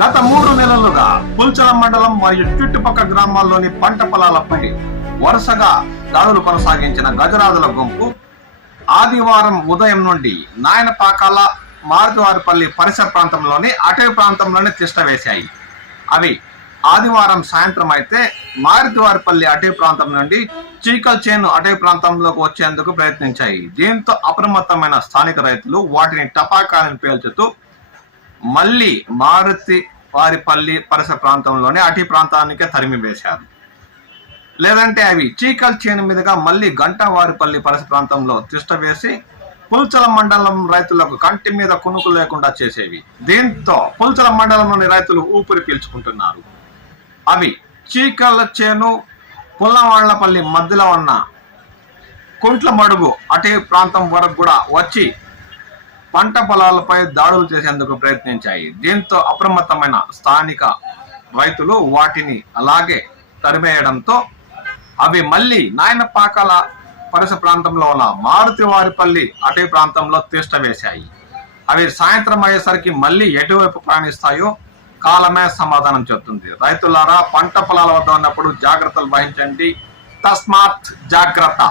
గత మూడు నెలలుగా పుల్చల మండలం మరియు చుట్టుపక్కల గ్రామాల్లోని పంట పొలాలపై వరుసగా దాడులు కొనసాగించిన గజరాజుల గుంపు ఆదివారం ఉదయం నుండి నాయనపాకాల మారుతివారిపల్లి పరిసర ప్రాంతంలోని అటవీ ప్రాంతంలోని తిష్ట వేశాయి. అవి ఆదివారం సాయంత్రం అయితే మారుతివారిపల్లి అటవీ ప్రాంతం నుండి చీకల్ చేను అటవీ ప్రాంతంలోకి వచ్చేందుకు ప్రయత్నించాయి. దీంతో అప్రమత్తమైన స్థానిక రైతులు వాటిని టపాకాలను పేల్చుతూ మళ్ళీ మారుతి వారిపల్లి పరిసర ప్రాంతంలోనే అటు ప్రాంతానికే తరిమి వేశారు. లేదంటే అవి చీకల్ చేను మీదుగా మళ్ళీ గంట వారిపల్లి పరిసర ప్రాంతంలో తిష్ట వేసి పుల్చల మండలం రైతులకు కంటి మీద కునుకు లేకుండా చేసేవి. దీంతో పుల్చల మండలంలోని రైతులు ఊపిరి పీల్చుకుంటున్నారు. అవి చీకల చేను పుల్లవాళ్ళపల్లి మధ్యలో ఉన్న కుంట్ల మడుగు అటవీ ప్రాంతం వరకు కూడా వచ్చి పంట పొలాలపై దాడులు చేసేందుకు ప్రయత్నించాయి. దీంతో అప్రమత్తమైన స్థానిక రైతులు వాటిని అలాగే తరిమేయడంతో అవి మళ్ళీ నాయనపాకాల పరిసర ప్రాంతంలో ఉన్న మారుతివారిపల్లి అటవీ ప్రాంతంలో తీష్ట వేశాయి. అవి సాయంత్రం అయ్యేసరికి మళ్ళీ ఎటువైపు ప్రయాణిస్తాయో కాలమే సమాధానం చెప్తుంది రైతులారా పంట పొలాల వద్ద ఉన్నప్పుడు జాగ్రత్తలు వహించండి. తస్మాత్ జాగ్రత్త.